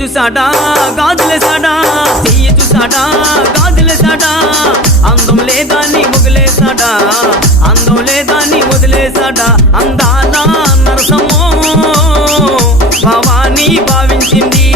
చూసాడా గాజులేసాడా, చెయ్యి చూసాడా గాజులేసాడా, అందం లేదాన్ని వదిలేసాడా, అందం లేదాన్ని వదిలేసాడా. అందానా నరసమ్మో భవానీ భావించింది,